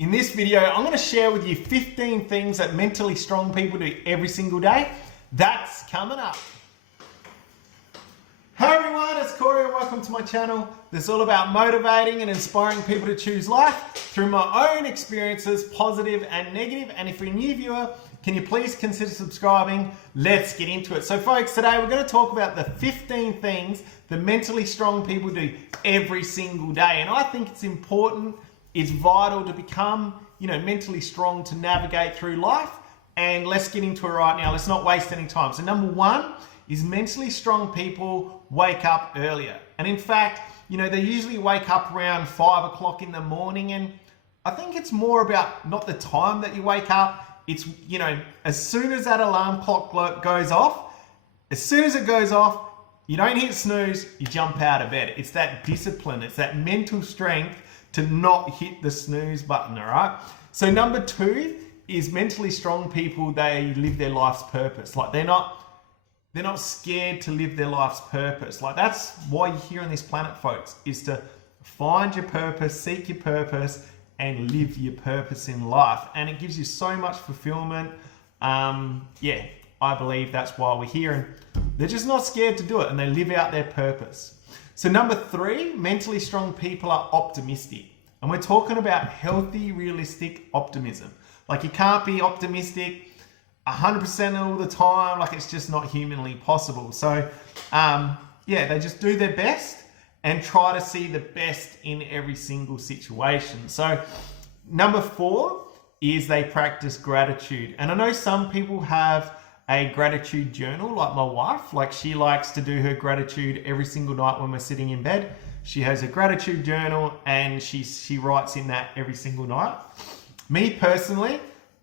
In this video, I'm going to share with you 15 things that mentally strong people do every single day. That's coming up. Hey everyone, it's Cory and welcome to my channel. This is all about motivating and inspiring people to choose life through my own experiences, positive and negative. And if you're a new viewer, can you please consider subscribing? Let's get into it. So folks, today we're going to talk about the 15 things that mentally strong people do every single day. And I think it's important, it's vital to become, mentally strong to navigate through life. And let's get into it right now. Let's not waste any time. So number one is mentally strong people wake up earlier. And in fact, they usually wake up around 5 o'clock in the morning. And I think it's more about not the time that you wake up. It's, as soon as that alarm clock goes off, as soon as it goes off, you don't hit snooze, you jump out of bed. It's that discipline, it's that mental strength to not hit the snooze button, all right? So number two is mentally strong people, they live their life's purpose. Like they're not scared to live their life's purpose. Like that's why you're here on this planet, folks, is to find your purpose, seek your purpose, and live your purpose in life. And it gives you so much fulfillment. I believe that's why we're here. And they're just not scared to do it and they live out their purpose. So number three, mentally strong people are optimistic. And we're talking about healthy, realistic optimism. Like you can't be optimistic 100% all the time, like it's just not humanly possible. So they just do their best and try to see the best in every single situation. So number four is they practice gratitude. And I know some people have a gratitude journal, like my wife. Like she likes to do her gratitude every single night when we're sitting in bed. She has a gratitude journal and she writes in that every single night. Me personally,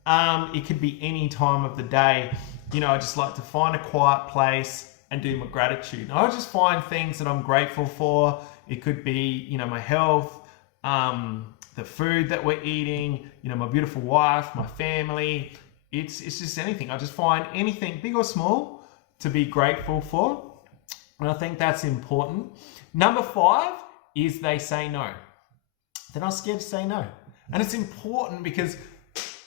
it could be any time of the day. I just like to find a quiet place and do my gratitude. I just find things that I'm grateful for. It could be, my health, the food that we're eating, my beautiful wife, my family. It's just anything. I just find anything, big or small, to be grateful for. And I think that's important. Number five is they say no. They're not scared to say no. And it's important because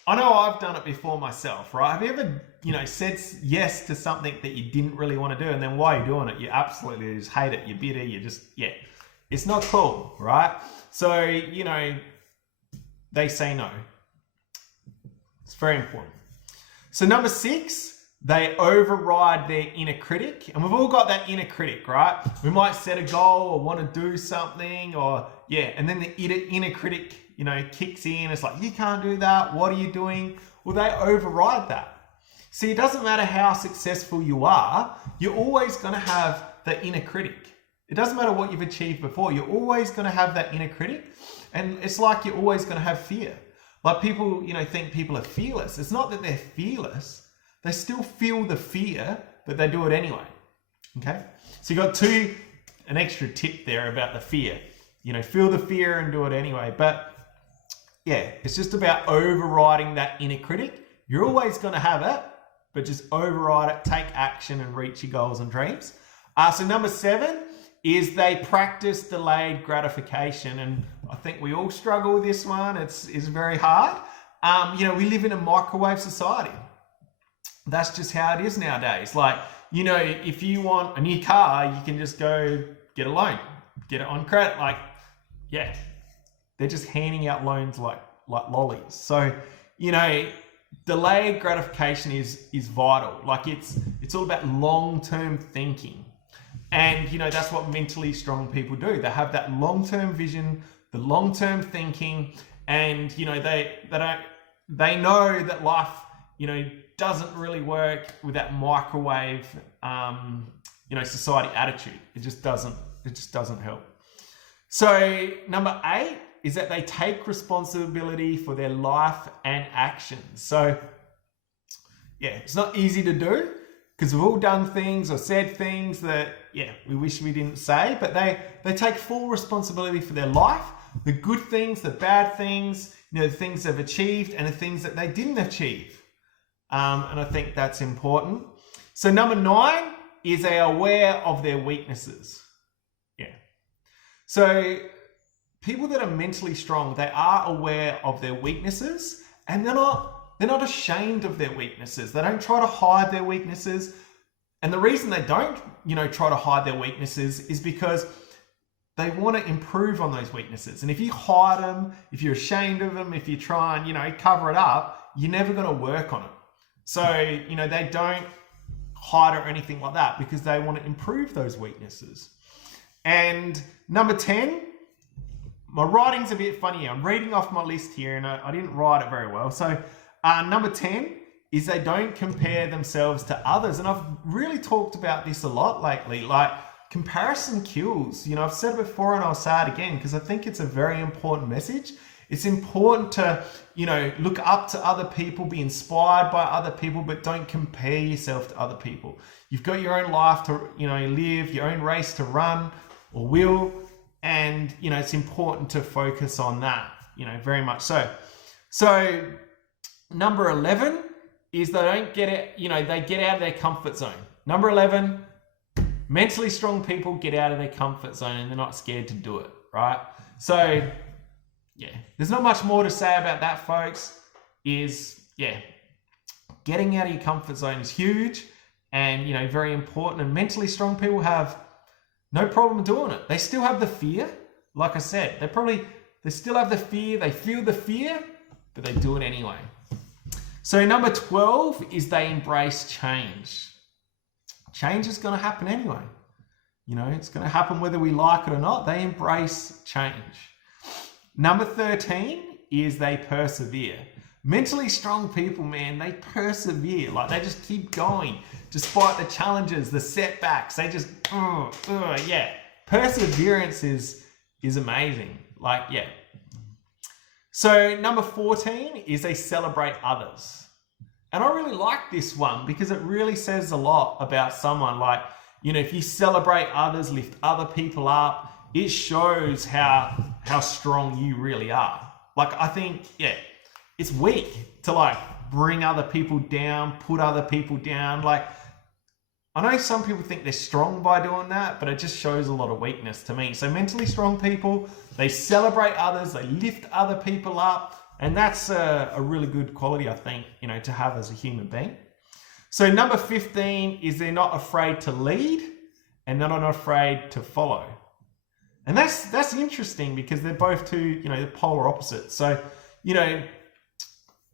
I know I've done it before myself, right? Have you ever, said yes to something that you didn't really want to do, and then while you're doing it, you absolutely just hate it, you're bitter, it's not cool, right? So, they say no. It's very important. So number six, they override their inner critic. And we've all got that inner critic, right? We might set a goal or want to do something and then the inner critic, kicks in. It's like, you can't do that. What are you doing? Well, they override that. See, it doesn't matter how successful you are, you're always going to have the inner critic. It doesn't matter what you've achieved before, you're always going to have that inner critic. And it's like you're always going to have fear. Like people, think people are fearless. It's not that they're fearless. They still feel the fear, but they do it anyway. Okay? So you got an extra tip there about the fear. Feel the fear and do it anyway. But it's just about overriding that inner critic. You're always going to have it, but just override it, take action and reach your goals and dreams. So number seven is they practice delayed gratification. And I think we all struggle with this one. It's very hard. We live in a microwave society. That's just how it is nowadays. Like, if you want a new car, you can just go get a loan, get it on credit. They're just handing out loans like lollies. So, delayed gratification is vital. Like it's all about long-term thinking. And, that's what mentally strong people do. They have that long-term vision, the long-term thinking, and, they know that life, doesn't really work with that microwave, society attitude. It just doesn't help. So number eight is that they take responsibility for their life and actions. So it's not easy to do because we've all done things or said things that, we wish we didn't say, but they take full responsibility for their life, the good things, the bad things, the things they've achieved and the things that they didn't achieve. And I think that's important. So number 9 is they are aware of their weaknesses. So people that are mentally strong, they are aware of their weaknesses, and they're not ashamed of their weaknesses. They don't try to hide their weaknesses. And the reason they don't, try to hide their weaknesses is because they want to improve on those weaknesses. And if you hide them, if you're ashamed of them, if you try and, cover it up, you're never going to work on it. So, they don't hide or anything like that because they want to improve those weaknesses. And number 10, my writing's a bit funny. I'm reading off my list here and I didn't write it very well. So number 10 is they don't compare themselves to others. And I've really talked about this a lot lately. Like, comparison kills. I've said it before and I'll say it again because I think it's a very important message. It's important to, look up to other people, be inspired by other people, but don't compare yourself to other people. You've got your own life to, live, your own race to run or will. And, it's important to focus on that, very much so. So number 11 is they don't get it, they get out of their comfort zone. Number 11, mentally strong people get out of their comfort zone and they're not scared to do it, right? So, yeah, there's not much more to say about that, folks. Getting out of your comfort zone is huge and, very important. And mentally strong people have no problem doing it. They still have the fear. Like I said, they still have the fear. They feel the fear, but they do it anyway. So number 12 is they embrace change. Change is going to happen anyway. It's going to happen whether we like it or not. They embrace change. Number 13 is they persevere. Mentally strong people, man, they persevere. Like, they just keep going despite the challenges, the setbacks. They just, Perseverance is amazing. So number 14 is they celebrate others. And I really like this one because it really says a lot about someone. If you celebrate others, lift other people up, it shows how strong you really are. I think, it's weak to bring other people down, put other people down. I know some people think they're strong by doing that, but it just shows a lot of weakness to me. So mentally strong people, they celebrate others, they lift other people up, and that's a really good quality, I think, to have as a human being. So number 15 is they're not afraid to lead and they're not afraid to follow. And that's interesting because they're both two, the polar opposites. So,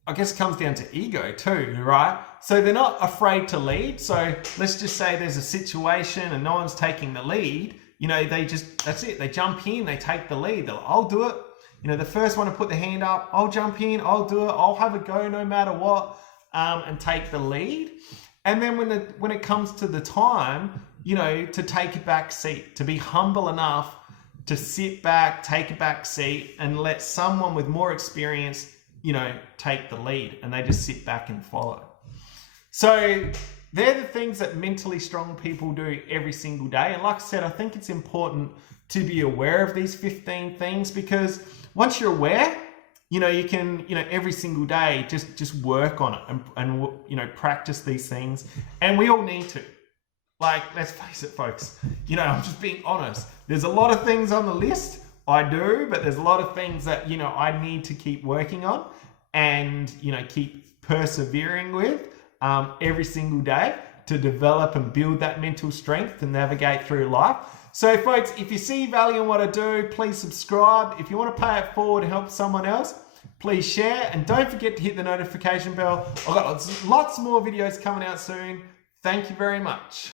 I guess it comes down to ego too, right? So they're not afraid to lead. So let's just say there's a situation and no one's taking the lead. That's it. They jump in, they take the lead. They're like, I'll do it. The first one to put the hand up, I'll jump in, I'll do it. I'll have a go no matter what, and take the lead. And then when it comes to the time, to take a back seat, to be humble enough to sit back, take a back seat and let someone with more experience, take the lead, and they just sit back and follow. So they're the things that mentally strong people do every single day. And like I said, I think it's important to be aware of these 15 things because once you're aware, you can, every single day just work on it and practice these things. And we all need to. Let's face it, folks, I'm just being honest. There's a lot of things on the list I do, but there's a lot of things that, I need to keep working on and, keep persevering with every single day to develop and build that mental strength to navigate through life. So folks, if you see value in what I do, please subscribe. If you want to pay it forward to help someone else, please share. And don't forget to hit the notification bell. I've got lots more videos coming out soon. Thank you very much.